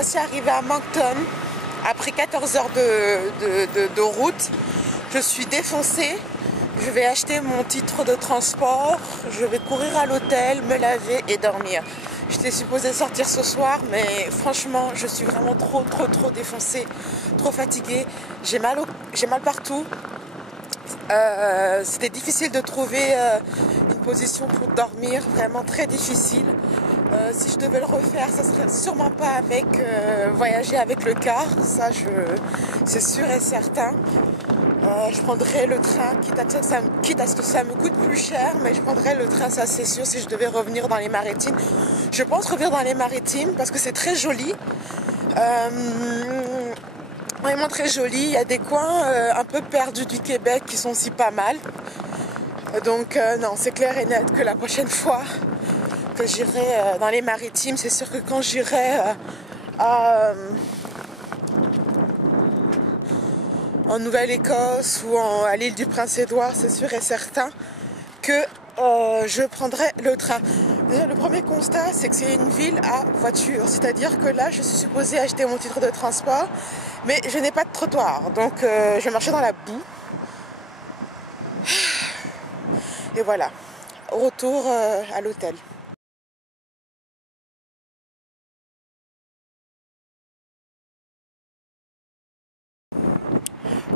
voici arrivée à Moncton après 14 heures de route. Je suis défoncée. Je vais acheter mon titre de transport. Je vais courir à l'hôtel, me laver et dormir. J'étais supposée sortir ce soir, mais franchement, je suis vraiment trop défoncée, trop fatiguée. J'ai mal partout. C'était difficile de trouver une position pour dormir, vraiment très difficile. Si je devais le refaire, ça serait sûrement pas avec voyager avec le car, ça c'est sûr et certain. Je prendrais le train, quitte à ce que ça me coûte plus cher, mais je prendrais le train, ça c'est sûr, si je devais revenir dans les Maritimes. Je pense revenir dans les Maritimes parce que c'est très joli. Vraiment très joli. Il y a des coins un peu perdus du Québec qui sont aussi pas mal. Donc non, c'est clair et net que la prochaine fois que j'irai dans les Maritimes, c'est sûr que quand j'irai en Nouvelle-Écosse ou à l'île du Prince-Édouard, c'est sûr et certain que je prendrai le train. Déjà, le premier constat, c'est que c'est une ville à voiture. C'est-à-dire que là, je suis supposée acheter mon titre de transport, mais je n'ai pas de trottoir. Donc, je vais marcher dans la boue. Et voilà, retour à l'hôtel.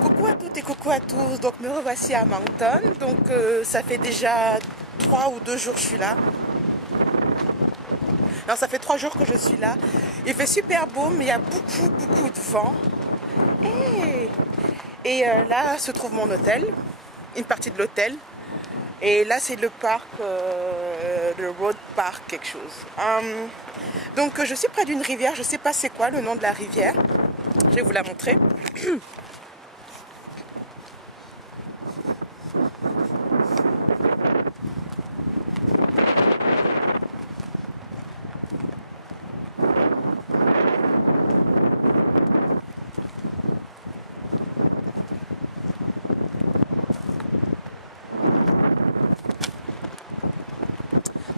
Coucou à toutes et coucou à tous, donc me revoici à Moncton, donc ça fait déjà 3 ou 2 jours que je suis là. Non, ça fait 3 jours que je suis là. Il fait super beau, mais il y a beaucoup de vent. Et là se trouve mon hôtel, une partie de l'hôtel. Et là c'est le parc, le Road Park quelque chose. Donc je suis près d'une rivière, je sais pas c'est quoi le nom de la rivière. Je vais vous la montrer.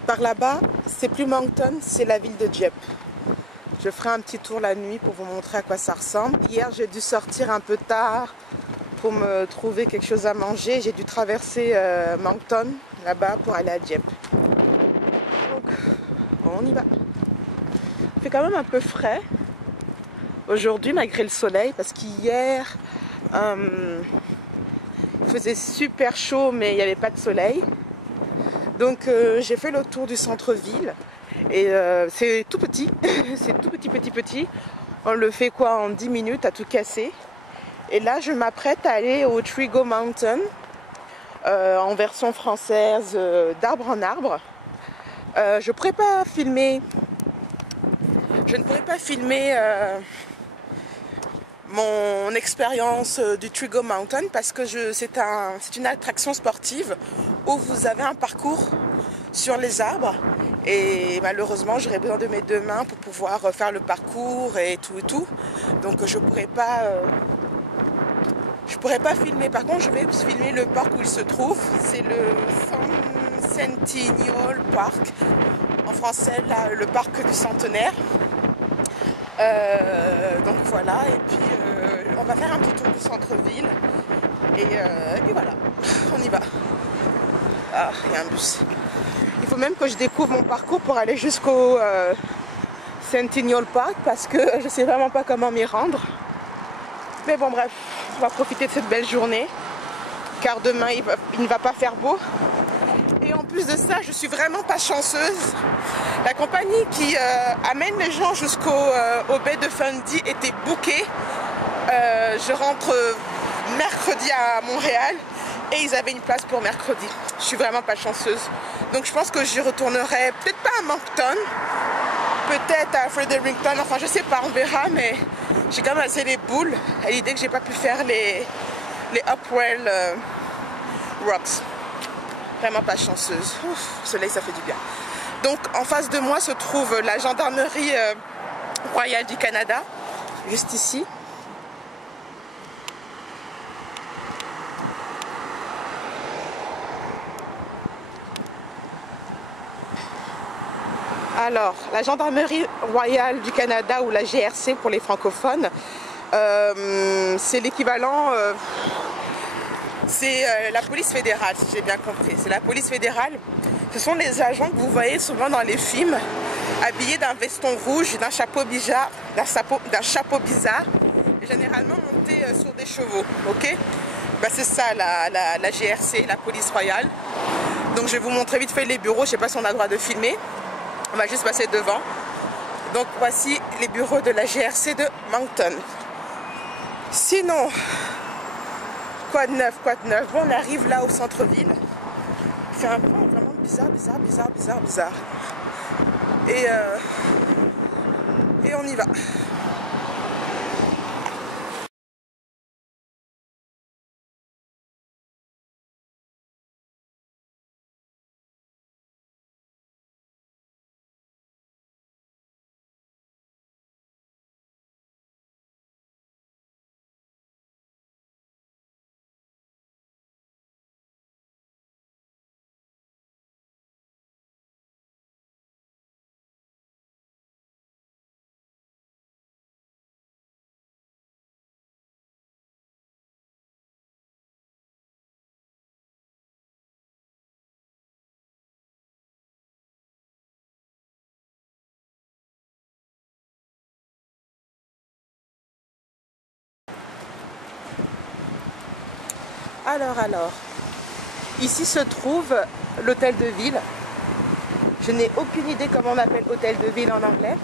Par là-bas, c'est plus Moncton, c'est la ville de Dieppe. Je ferai un petit tour la nuit pour vous montrer à quoi ça ressemble. Hier, j'ai dû sortir un peu tard pour me trouver quelque chose à manger. J'ai dû traverser Moncton, là-bas, pour aller à Dieppe. Donc, on y va. Il fait quand même un peu frais aujourd'hui, malgré le soleil, parce qu'hier, il faisait super chaud, mais il n'y avait pas de soleil. Donc j'ai fait le tour du centre-ville et c'est tout petit, c'est tout petit. On le fait quoi en 10 minutes à tout casser. Et là je m'apprête à aller au Trigo Mountain en version française d'arbre en arbre. Je ne pourrais pas filmer mon expérience du Trigo Mountain parce que c'est une attraction sportive où vous avez un parcours sur les arbres et malheureusement j'aurais besoin de mes 2 mains pour pouvoir faire le parcours et tout. Donc je pourrais pas filmer. Par contre je vais filmer le parc où il se trouve. C'est le Centennial Park, en français là, le parc du centenaire. Donc voilà, et puis on va faire un petit tour du centre-ville et puis voilà, on y va. Ah, il y a un bus. Il faut même que je découvre mon parcours pour aller jusqu'au Centennial Park parce que je sais vraiment pas comment m'y rendre. Mais bon bref, on va profiter de cette belle journée car demain il ne va pas faire beau. Et en plus de ça, je suis vraiment pas chanceuse. La compagnie qui amène les gens au baie de Fundy était bookée. Je rentre mercredi à Montréal et ils avaient une place pour mercredi. Je suis vraiment pas chanceuse. Donc je pense que j'y retournerai, peut-être pas à Moncton, peut-être à Fredericton, enfin je sais pas, on verra, mais j'ai quand même assez les boules à l'idée que j'ai pas pu faire les Upwell Rocks. Vraiment pas chanceuse. Ouf, le soleil ça fait du bien. Donc en face de moi se trouve la gendarmerie royale du Canada, juste ici. Alors, la gendarmerie royale du Canada ou la GRC pour les francophones, c'est l'équivalent, c'est la police fédérale, si j'ai bien compris. C'est la police fédérale. Ce sont les agents que vous voyez souvent dans les films, habillés d'un veston rouge, d'un chapeau bizarre, et généralement montés sur des chevaux. Ok, bah, c'est ça la GRC, la police royale. Donc je vais vous montrer vite fait les bureaux. Je ne sais pas si on a le droit de filmer. On va juste passer devant. Donc voici les bureaux de la GRC de Moncton. Sinon, quoi de neuf, quoi de neuf? Bon, on arrive là au centre-ville. C'est un point vraiment bizarre. Et on y va. Alors, ici se trouve l'hôtel de ville. Je n'ai aucune idée comment on appelle hôtel de ville en anglais.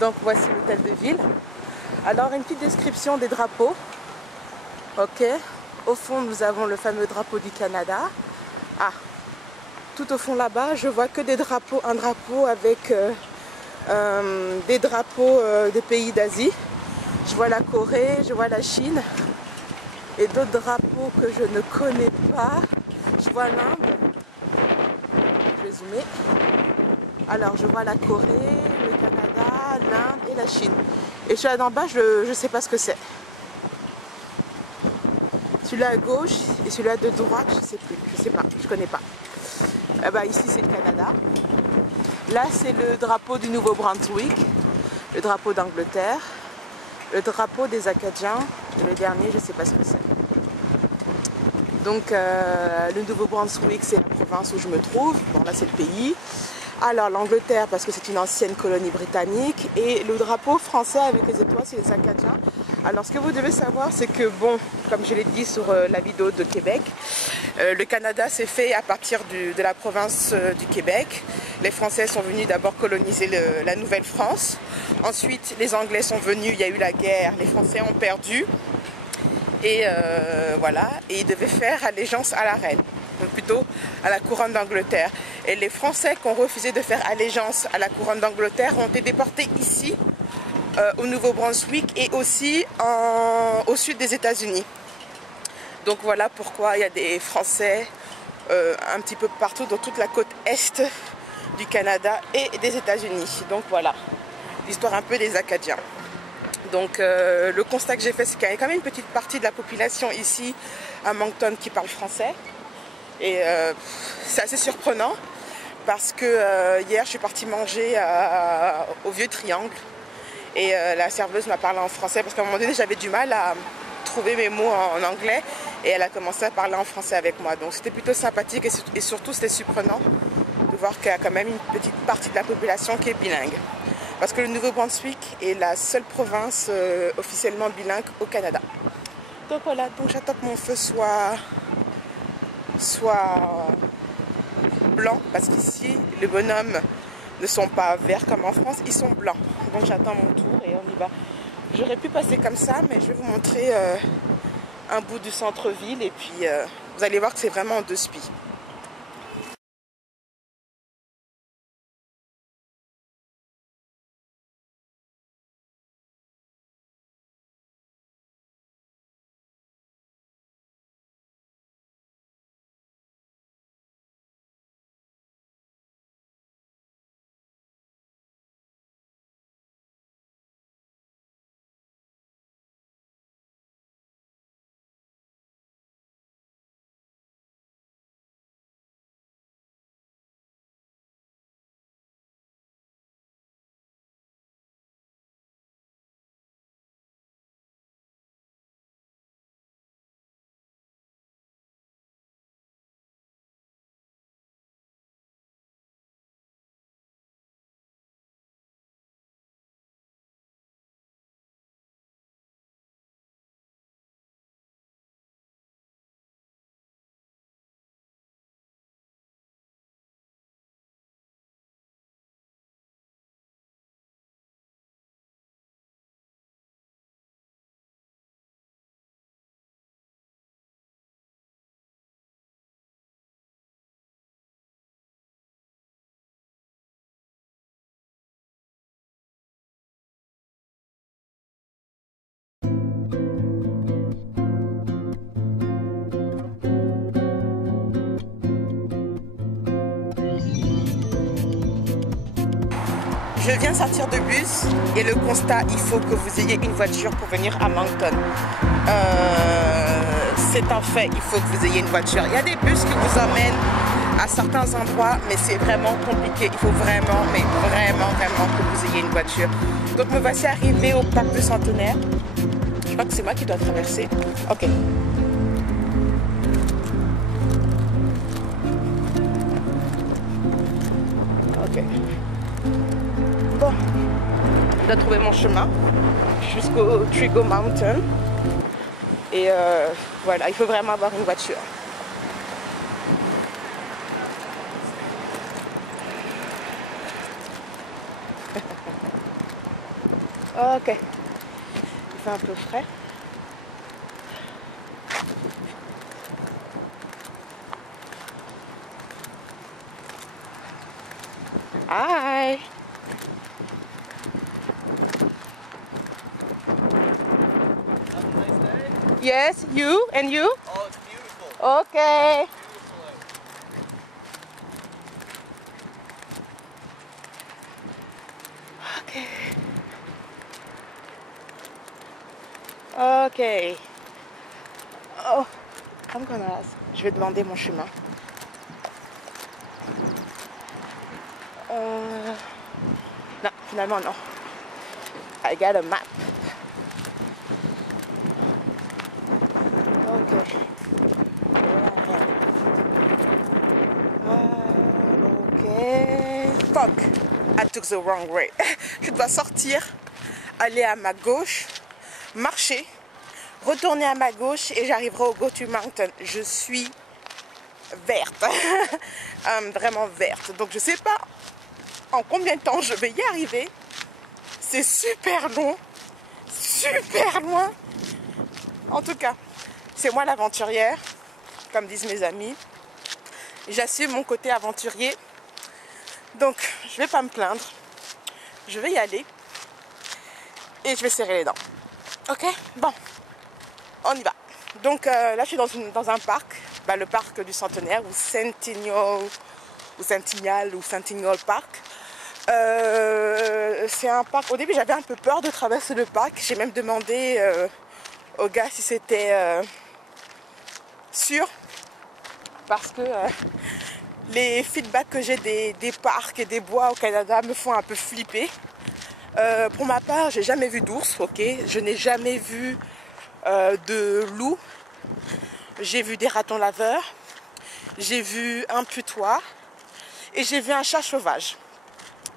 Donc voici l'hôtel de ville. Alors une petite description des drapeaux. Ok. Au fond nous avons le fameux drapeau du Canada. Ah, tout au fond là-bas je vois que des drapeaux, un drapeau avec des drapeaux des pays d'Asie. Je vois la Corée, je vois la Chine et d'autres drapeaux que je ne connais pas. Je vois l'Inde. Je vais zoomer. Alors je vois la Corée, le Canada, l'Inde et la Chine. Et celui-là d'en bas, je ne sais pas ce que c'est. Celui-là à gauche et celui-là de droite, je ne sais plus. Je ne sais pas, je ne connais pas. Bah, ici c'est le Canada. Là c'est le drapeau du Nouveau-Brunswick, le drapeau d'Angleterre, le drapeau des Acadiens et le dernier, je ne sais pas ce que c'est. Donc le Nouveau-Brunswick c'est la province où je me trouve. Bon là c'est le pays. Alors l'Angleterre parce que c'est une ancienne colonie britannique et le drapeau français avec les étoiles c'est les Acadiens. Alors ce que vous devez savoir c'est que bon, comme je l'ai dit sur la vidéo de Québec, le Canada s'est fait à partir de la province du Québec. Les Français sont venus d'abord coloniser la Nouvelle-France. Ensuite les Anglais sont venus, il y a eu la guerre, les Français ont perdu. Et voilà, et ils devaient faire allégeance à la reine, donc plutôt à la couronne d'Angleterre. Et les Français qui ont refusé de faire allégeance à la couronne d'Angleterre ont été déportés ici, au Nouveau-Brunswick et aussi au sud des États-Unis. Donc voilà pourquoi il y a des Français un petit peu partout dans toute la côte est du Canada et des États-Unis. Donc voilà, l'histoire un peu des Acadiens. Donc le constat que j'ai fait, c'est qu'il y a quand même une petite partie de la population ici à Moncton qui parle français. Et c'est assez surprenant parce que hier je suis partie manger au Vieux Triangle et la serveuse m'a parlé en français parce qu'à un moment donné j'avais du mal à trouver mes mots en anglais et elle a commencé à parler en français avec moi. Donc c'était plutôt sympathique et surtout c'était surprenant de voir qu'il y a quand même une petite partie de la population qui est bilingue. Parce que le Nouveau-Brunswick est la seule province officiellement bilingue au Canada. Donc voilà, donc j'attends que mon feu soit blanc, parce qu'ici les bonhommes ne sont pas verts comme en France, ils sont blancs. Donc j'attends mon tour et on y va. J'aurais pu passer comme ça, mais je vais vous montrer un bout du centre-ville et puis vous allez voir que c'est vraiment en deux spies. Je viens sortir de bus et le constat, il faut que vous ayez une voiture pour venir à Moncton. C'est un fait, il faut que vous ayez une voiture. Il y a des bus qui vous emmènent à certains endroits, mais c'est vraiment compliqué. Il faut vraiment, mais vraiment que vous ayez une voiture. Donc me voici arrivée au parc du Centenaire. Je crois que c'est moi qui dois traverser. Ok. Ok. Bon, je dois trouver mon chemin jusqu'au Trigo Mountain. Et voilà, il faut vraiment avoir une voiture. Ok. Il fait un peu frais. Hi. Yes, you and you? Oh, it's beautiful. Okay. Okay. Okay. Oh, I'm gonna ask. Je vais demander mon chemin. Non, finalement non. I got a map. Okay. Okay. Fuck. I took the wrong way. Je dois sortir, aller à ma gauche, marcher, retourner à ma gauche et j'arriverai au Go To Mountain. Je suis verte. Vraiment verte. Donc je sais pas en combien de temps je vais y arriver. C'est super long. Super loin. En tout cas, c'est moi l'aventurière, comme disent mes amis. J'assume mon côté aventurier. Donc, je vais pas me plaindre. Je vais y aller. Et je vais serrer les dents. Ok? Bon. On y va. Donc là, je suis dans un parc. Bah, le parc du Centenaire, ou Centennial Park. C'est un parc. Au début, j'avais un peu peur de traverser le parc. J'ai même demandé au gars si c'était sûr. Parce que les feedbacks que j'ai des parcs et des bois au Canada me font un peu flipper. Pour ma part, j'ai jamais vu d'ours, ok. Je n'ai jamais vu de loup. J'ai vu des ratons laveurs. J'ai vu un putois. Et j'ai vu un chat sauvage.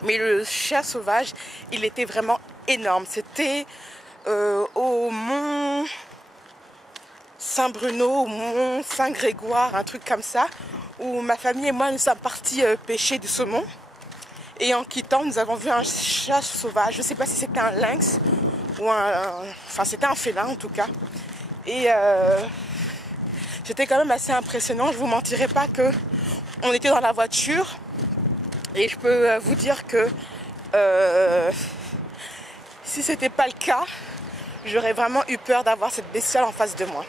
Mais le chat sauvage, il était vraiment énorme. C'était au mont Saint-Bruno, au mont Saint-Grégoire, un truc comme ça, où ma famille et moi nous sommes partis pêcher du saumon. Et en quittant, nous avons vu un chat sauvage. Je ne sais pas si c'était un lynx ou enfin c'était un félin en tout cas. Et c'était quand même assez impressionnant. Je ne vous mentirai pas que on était dans la voiture. Et je peux vous dire que si c'était pas le cas, j'aurais vraiment eu peur d'avoir cette bestiole en face de moi.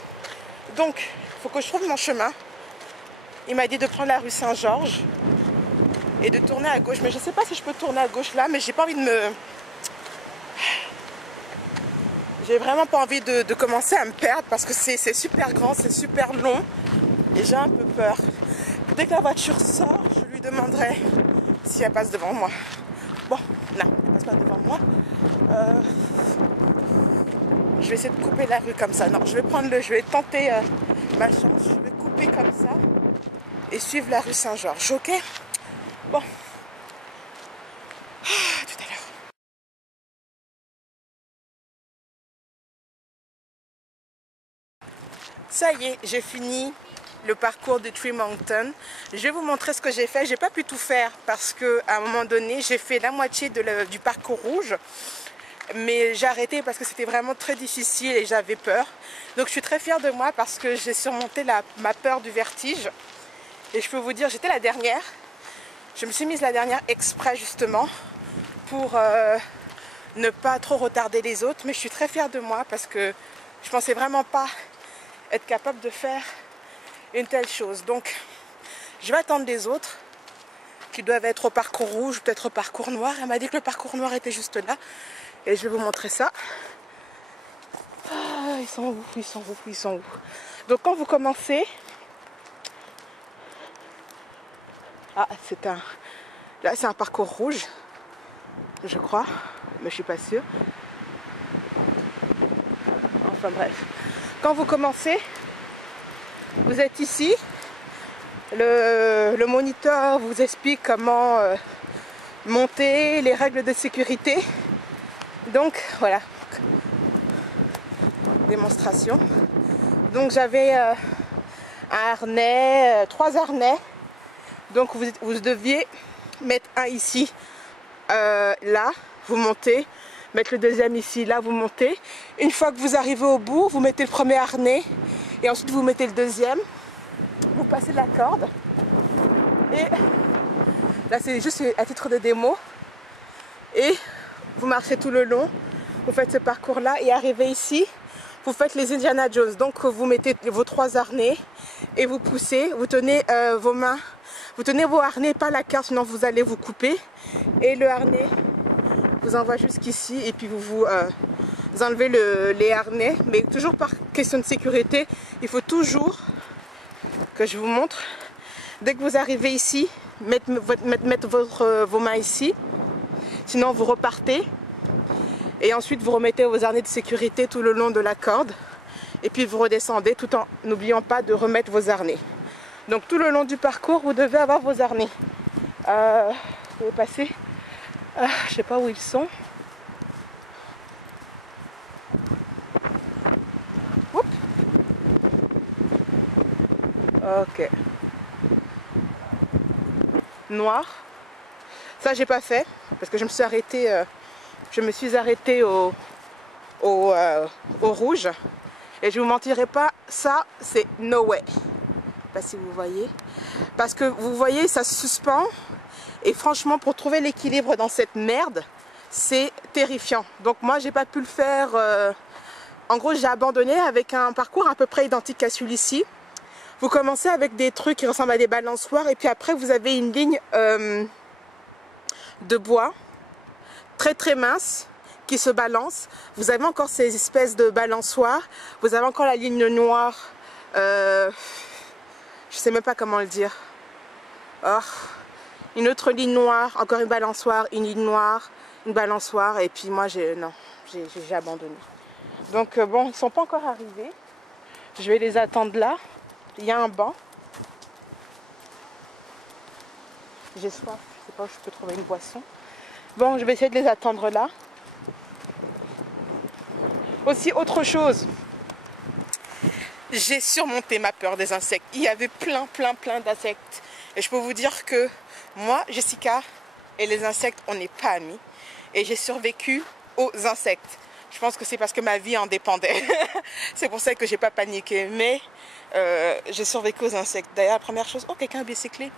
Donc, il faut que je trouve mon chemin. Il m'a dit de prendre la rue Saint-Georges et de tourner à gauche. Mais je ne sais pas si je peux tourner à gauche là, mais j'ai pas envie de me... J'ai vraiment pas envie de commencer à me perdre parce que c'est super grand, c'est super long et j'ai un peu peur. Dès que la voiture sort, je lui demanderai si elle passe devant moi. Bon, non, elle passe pas devant moi. Je vais essayer de couper la rue comme ça. Non, je vais tenter ma chance. Je vais couper comme ça et suivre la rue Saint-Georges, ok? Bon. Tout à l'heure. Ça y est, j'ai fini le parcours de Tree Mountain. Je vais vous montrer ce que j'ai fait. J'ai pas pu tout faire parce que à un moment donné, j'ai fait la moitié du parcours rouge. Mais j'ai arrêté parce que c'était vraiment très difficile et j'avais peur. Donc je suis très fière de moi parce que j'ai surmonté ma peur du vertige. Et je peux vous dire, j'étais la dernière. Je me suis mise la dernière exprès justement pour ne pas trop retarder les autres. Mais je suis très fière de moi parce que je pensais vraiment pas être capable de faire une telle chose. Donc je vais attendre les autres qui doivent être au parcours rouge, peut-être au parcours noir. Elle m'a dit que le parcours noir était juste là. Et je vais vous montrer ça. Ah, ils sont où? Ils sont où? Ils sont où? Donc quand vous commencez... Ah, c'est un... Là, c'est un parcours rouge, je crois, mais je suis pas sûre. Enfin bref. Quand vous commencez, vous êtes ici. Le moniteur vous explique comment monter, les règles de sécurité. Donc voilà, démonstration. Donc j'avais un harnais, 3 harnais. Donc vous deviez mettre un ici, là, vous montez. Mettre le deuxième ici, là, vous montez. Une fois que vous arrivez au bout, vous mettez le premier harnais. Et ensuite vous mettez le deuxième. Vous passez la corde. Et là c'est juste à titre de démo. Et vous marchez tout le long. Vous faites ce parcours là et arrivez ici. Vous faites les Indiana Jones. Donc vous mettez vos 3 harnais et vous poussez. Vous tenez vos mains. Vous tenez vos harnais, pas la carte, sinon vous allez vous couper. Et le harnais vous envoie jusqu'ici. Et puis vous enlevez les harnais. Mais toujours par question de sécurité, il faut toujours que je vous montre. Dès que vous arrivez ici, mettre vos mains ici. Sinon vous repartez. Et ensuite vous remettez vos harnais de sécurité tout le long de la corde. Et puis vous redescendez tout en n'oubliant pas de remettre vos harnais. Donc tout le long du parcours, vous devez avoir vos harnais. Vous pouvez passer. Je sais pas où ils sont. Oups. Ok. Noir. Ça j'ai pas fait parce que je me suis arrêtée. Au rouge. Et je vous mentirai pas, ça c'est no way. Je sais pas si vous voyez. Parce que vous voyez, ça se suspend. Et franchement, pour trouver l'équilibre dans cette merde, c'est terrifiant. Donc moi, j'ai pas pu le faire. En gros, j'ai abandonné avec un parcours à peu près identique à celui-ci. Vous commencez avec des trucs qui ressemblent à des balançoires. Et puis après, vous avez une ligne de bois très très mince qui se balance. Vous avez encore ces espèces de balançoires. Vous avez encore la ligne noire. Je sais même pas comment le dire. Oh. Une autre ligne noire, encore une balançoire, une ligne noire, une balançoire. Et puis moi, j'ai abandonné. Donc bon, ils ne sont pas encore arrivés. Je vais les attendre là. Il y a un banc. J'ai soif. Je sais pas où je peux trouver une boisson. Bon, je vais essayer de les attendre là. Aussi, autre chose. J'ai surmonté ma peur des insectes. Il y avait plein d'insectes. Et je peux vous dire que moi, Jessica, et les insectes, on n'est pas amis. Et j'ai survécu aux insectes. Je pense que c'est parce que ma vie en dépendait. C'est pour ça que j'ai pas paniqué. Mais j'ai survécu aux insectes. D'ailleurs, la première chose... Oh, quelqu'un a bicyclé.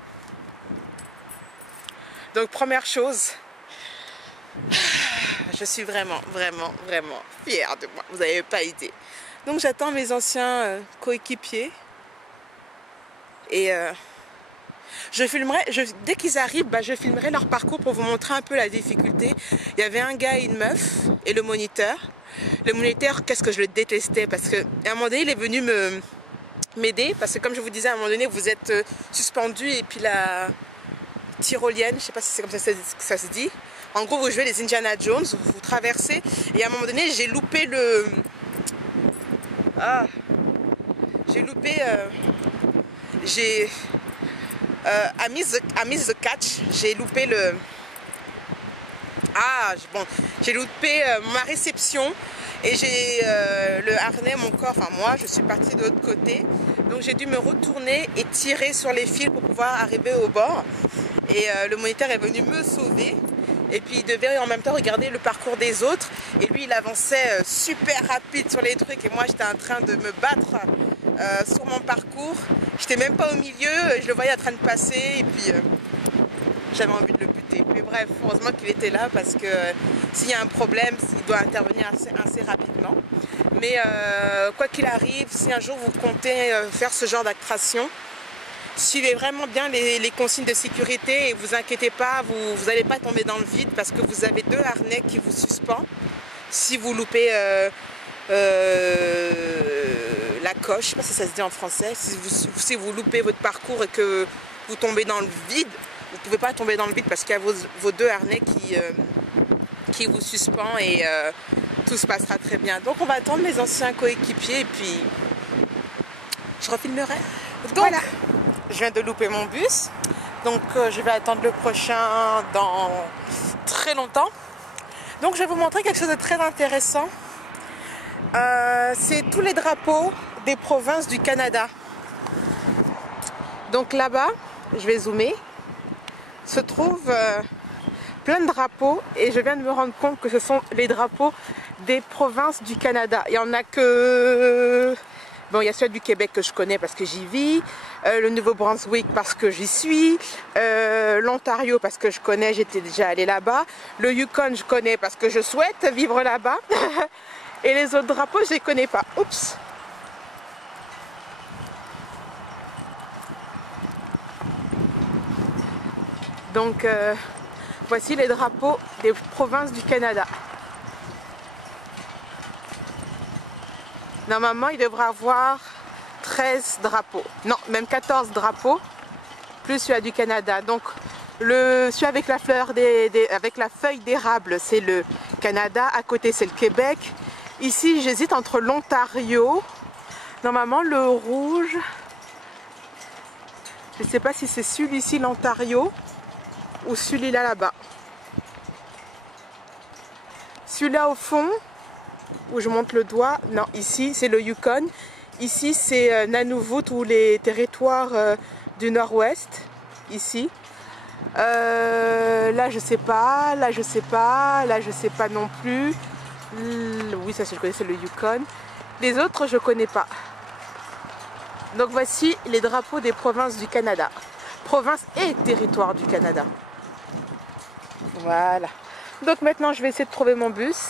Donc, première chose... Je suis vraiment fière de moi. Vous n'avez pas idée. Donc, j'attends mes anciens coéquipiers. Et... je filmerai, dès qu'ils arrivent, je filmerai leur parcours pour vous montrer un peu la difficulté. Il y avait un gars et une meuf et le moniteur. Le moniteur, qu'est-ce que je le détestais parce qu'à un moment donné, il est venu m'aider parce que comme je vous disais, à un moment donné, vous êtes suspendu et puis la tyrolienne, je ne sais pas si c'est comme ça que ça se dit. En gros, vous jouez les Indiana Jones, vous traversez et à un moment donné, j'ai loupé le... j'ai loupé... I miss the catch. J'ai loupé le... bon, j'ai loupé ma réception et j'ai le harnais, mon corps, enfin moi, je suis partie de l'autre côté. Donc j'ai dû me retourner et tirer sur les fils pour pouvoir arriver au bord. Et le moniteur est venu me sauver. Et puis il devait en même temps regarder le parcours des autres. Et lui, il avançait super rapide sur les trucs. Et moi, j'étais en train de me battre sur mon parcours. J'étais même pas au milieu, je le voyais en train de passer et puis j'avais envie de le buter. Mais bref, heureusement qu'il était là parce que s'il y a un problème, il doit intervenir assez rapidement. Mais quoi qu'il arrive, si un jour vous comptez faire ce genre d'attraction, suivez vraiment bien les consignes de sécurité et vous inquiétez pas, vous n'allez pas tomber dans le vide parce que vous avez 2 harnais qui vous suspendent si vous loupez la coche, je sais pas si ça se dit en français, si vous loupez votre parcours et que vous tombez dans le vide, vous ne pouvez pas tomber dans le vide parce qu'il y a vos 2 harnais qui vous suspendent et tout se passera très bien. Donc on va attendre mes anciens coéquipiers et puis je refilmerai. Donc voilà, je viens de louper mon bus, donc je vais attendre le prochain dans très longtemps. Donc je vais vous montrer quelque chose de très intéressant. C'est tous les drapeaux des provinces du Canada. Donc là-bas, je vais zoomer, se trouve plein de drapeaux et je viens de me rendre compte que ce sont les drapeaux des provinces du Canada. Il y en a que... Bon, il y a celui du Québec que je connais parce que j'y vis, le Nouveau-Brunswick parce que j'y suis, l'Ontario parce que je connais, j'étais déjà allée là-bas, le Yukon je connais parce que je souhaite vivre là-bas, et les autres drapeaux je les connais pas. Oups. Donc voici les drapeaux des provinces du Canada. Normalement, il devrait avoir 13 drapeaux. Non, même 14 drapeaux, plus celui du Canada. Donc, celui avec la fleur avec la feuille d'érable, c'est le Canada. À côté, c'est le Québec. Ici, j'hésite entre l'Ontario. Normalement, le rouge, je ne sais pas si c'est celui-ci, l'Ontario, ou celui-là, là-bas. Celui-là, au fond, où je monte le doigt, non, ici c'est le Yukon, ici c'est Nunavut ou les territoires du nord-ouest, ici. Là je sais pas, là je sais pas, là je sais pas non plus. Oui, ça je connais, c'est le Yukon. Les autres je connais pas. Donc voici les drapeaux des provinces du Canada. Provinces et territoires du Canada. Voilà. Donc maintenant je vais essayer de trouver mon bus.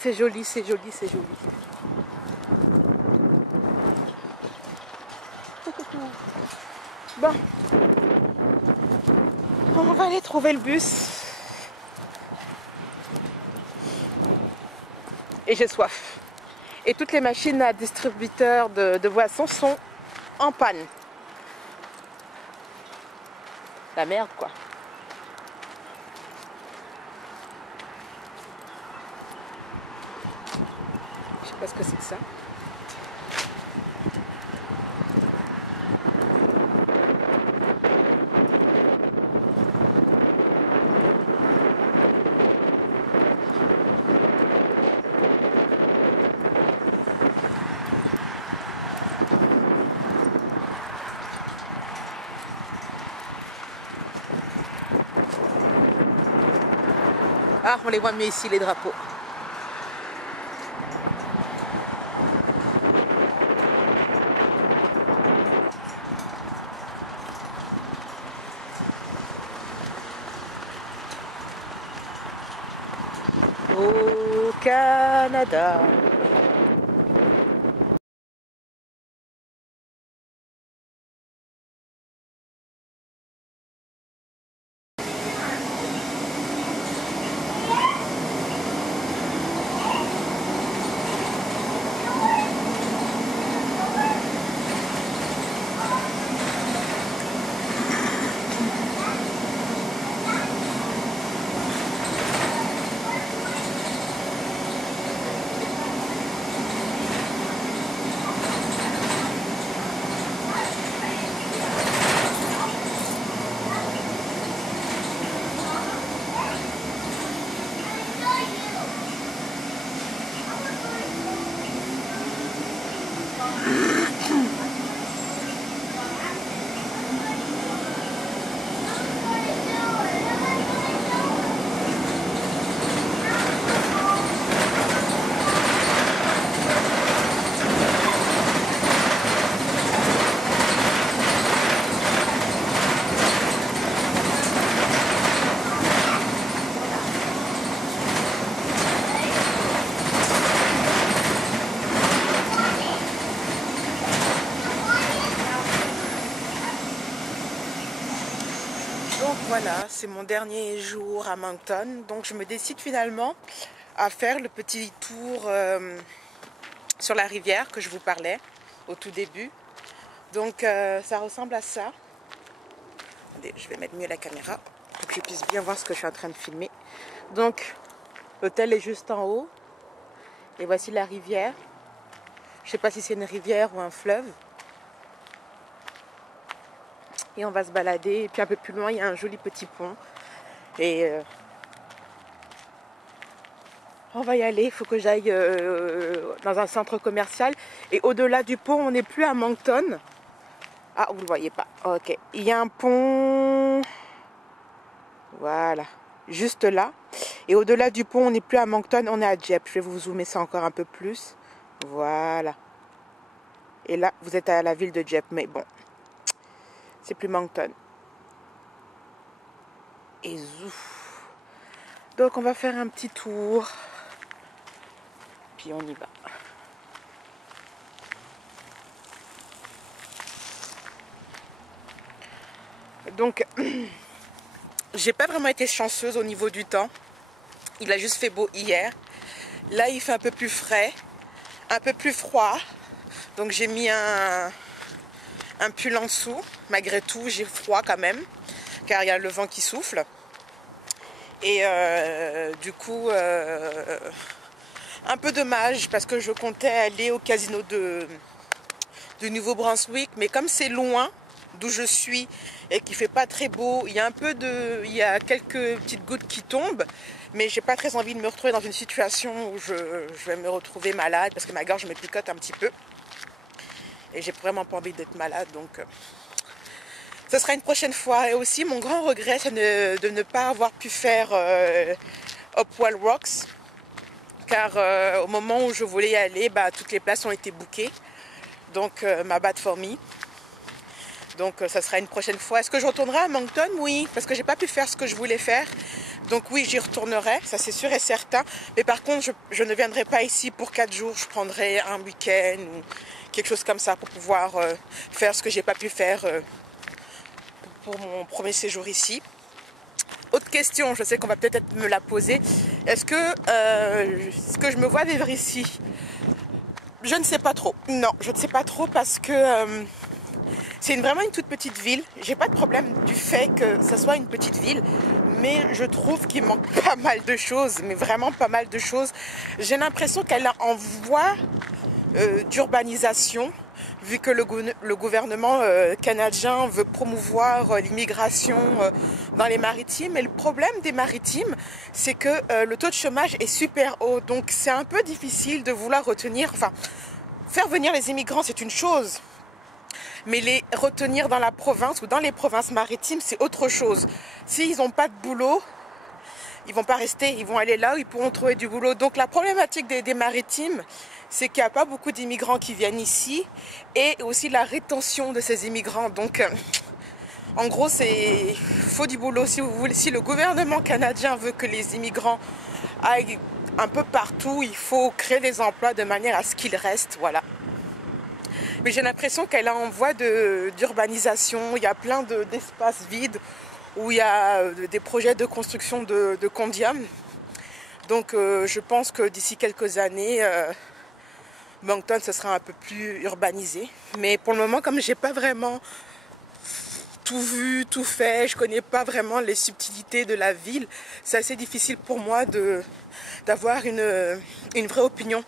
C'est joli, c'est joli, c'est joli. Bon, on va aller trouver le bus. Et j'ai soif. Et toutes les machines à distributeurs de boissons sont en panne. La merde, quoi. Je sais pas ce que c'est que ça. Ah, on les voit mieux ici, les drapeaux. Au Canada. Donc voilà, c'est mon dernier jour à Moncton. Donc je me décide finalement à faire le petit tour sur la rivière que je vous parlais au tout début. Donc ça ressemble à ça. Attendez, je vais mettre mieux la caméra pour que je puisse bien voir ce que je suis en train de filmer. Donc l'hôtel est juste en haut. Et voici la rivière. Je ne sais pas si c'est une rivière ou un fleuve. Et on va se balader. Et puis un peu plus loin, il y a un joli petit pont. Et on va y aller. Il faut que j'aille dans un centre commercial. Et au-delà du pont, on n'est plus à Moncton. Ah, vous ne le voyez pas. Ok. Il y a un pont. Voilà. Juste là. Et au-delà du pont, on n'est plus à Moncton, on est à Dieppe. Je vais vous zoomer ça encore un peu plus. Voilà. Et là, vous êtes à la ville de Dieppe. Mais bon, c'est plus Moncton. Et zouf. Donc, on va faire un petit tour. Puis on y va. Donc, j'ai pas vraiment été chanceuse au niveau du temps. Il a juste fait beau hier. Là, il fait un peu plus frais, un peu plus froid. Donc, j'ai mis un pull en dessous. Malgré tout, j'ai froid quand même, car il y a le vent qui souffle. Et du coup, un peu dommage, parce que je comptais aller au casino de Nouveau-Brunswick. Mais comme c'est loin d'où je suis et qu'il fait pas très beau, il y a quelques petites gouttes qui tombent, mais j'ai pas très envie de me retrouver dans une situation où je vais me retrouver malade parce que ma gorge me picote un petit peu et j'ai vraiment pas envie d'être malade, donc ce sera une prochaine fois. Et aussi mon grand regret, c'est de ne pas avoir pu faire Hopewell Rocks, car au moment où je voulais y aller, toutes les places ont été bookées, donc ma bad for me. Donc ça sera une prochaine fois. Est-ce que je retournerai à Moncton? Oui, parce que j'ai pas pu faire ce que je voulais faire. Donc oui, j'y retournerai, ça c'est sûr et certain. Mais par contre, je ne viendrai pas ici pour 4 jours. Je prendrai un week-end ou quelque chose comme ça pour pouvoir faire ce que j'ai pas pu faire pour mon premier séjour ici. Autre question, je sais qu'on va peut-être me la poser. Est-ce que je me vois vivre ici? Je ne sais pas trop. Non, je ne sais pas trop parce que c'est vraiment une toute petite ville. J'ai pas de problème du fait que ça soit une petite ville, mais je trouve qu'il manque pas mal de choses, mais vraiment pas mal de choses. J'ai l'impression qu'elle est en voie d'urbanisation, vu que le gouvernement canadien veut promouvoir l'immigration dans les maritimes. Et le problème des maritimes, c'est que le taux de chômage est super haut. Donc c'est un peu difficile de vouloir faire venir les immigrants, c'est une chose. Mais les retenir dans la province ou dans les provinces maritimes, c'est autre chose. S'ils n'ont pas de boulot, ils vont pas rester, ils vont aller là où ils pourront trouver du boulot. Donc la problématique des maritimes, c'est qu'il n'y a pas beaucoup d'immigrants qui viennent ici, et aussi la rétention de ces immigrants. Donc en gros, il faut du boulot. Si le gouvernement canadien veut que les immigrants aillent un peu partout, il faut créer des emplois de manière à ce qu'ils restent, voilà. Mais j'ai l'impression qu'elle est en voie d'urbanisation. Il y a plein d'espaces vides où il y a des projets de construction de condominiums. Donc je pense que d'ici quelques années, Moncton ce sera un peu plus urbanisé. Mais pour le moment, comme j'ai pas vraiment tout vu, tout fait, je connais pas vraiment les subtilités de la ville, c'est assez difficile pour moi d'avoir une vraie opinion.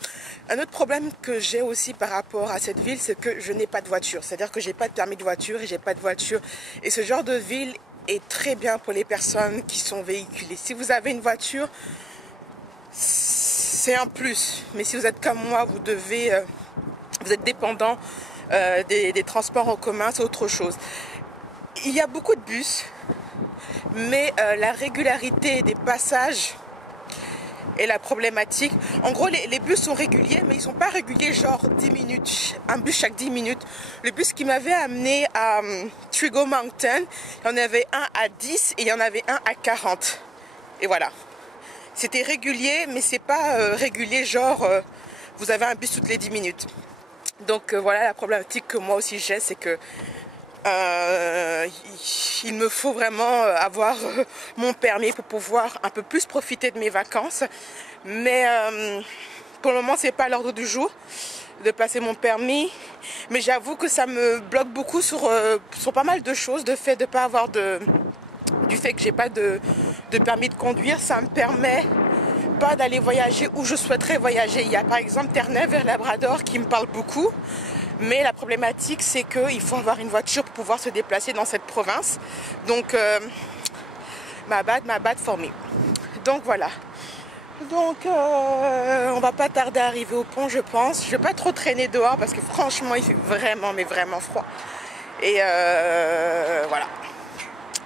Un autre problème que j'ai aussi par rapport à cette ville, c'est que je n'ai pas de voiture. C'est-à-dire que j'ai pas de permis de voiture et j'ai pas de voiture. Et ce genre de ville est très bien pour les personnes qui sont véhiculées. Si vous avez une voiture, c'est un plus. Mais si vous êtes comme moi, vous êtes dépendant des transports en commun, c'est autre chose. Il y a beaucoup de bus, mais la régularité des passages est la problématique. En gros, les bus sont réguliers, mais ils sont pas réguliers genre 10 minutes, un bus chaque 10 minutes. Le bus qui m'avait amené à Trigo Mountain, il y en avait un à 10 et il y en avait un à 40. Et voilà. C'était régulier, mais c'est pas régulier genre vous avez un bus toutes les 10 minutes. Donc voilà la problématique que moi aussi j'ai, c'est que il me faut vraiment avoir mon permis pour pouvoir un peu plus profiter de mes vacances. Mais pour le moment, c'est pas à l'ordre du jour de passer mon permis. Mais j'avoue que ça me bloque beaucoup sur pas mal de choses. Du fait que j'ai pas de permis de conduire, ça me permet pas d'aller voyager où je souhaiterais voyager. Il y a par exemple Terre-Neuve vers Labrador qui me parle beaucoup. Mais la problématique, c'est qu'il faut avoir une voiture pour pouvoir se déplacer dans cette province. Donc, ma bad for me. Donc voilà. Donc, on va pas tarder à arriver au pont, je pense. Je vais pas trop traîner dehors parce que franchement, il fait vraiment, mais vraiment froid. Et voilà.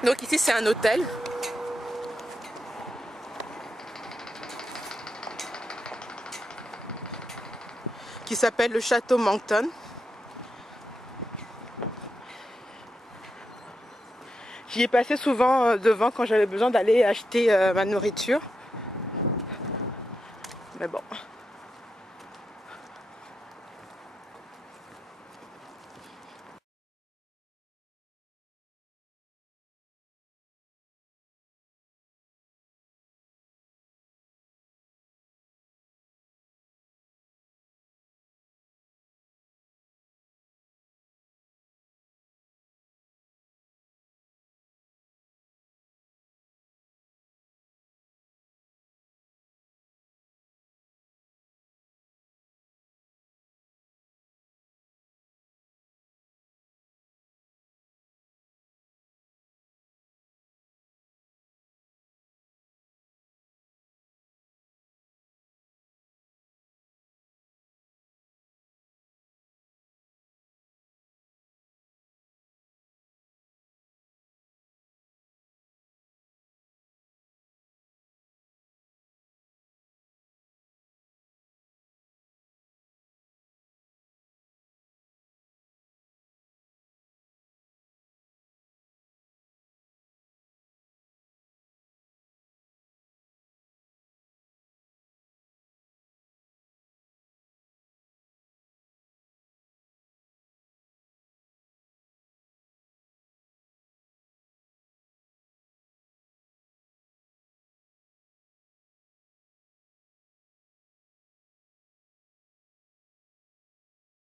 Donc ici, c'est un hôtel. Qui s'appelle le Château Moncton. J'y ai passé souvent devant quand j'avais besoin d'aller acheter ma nourriture. Mais bon.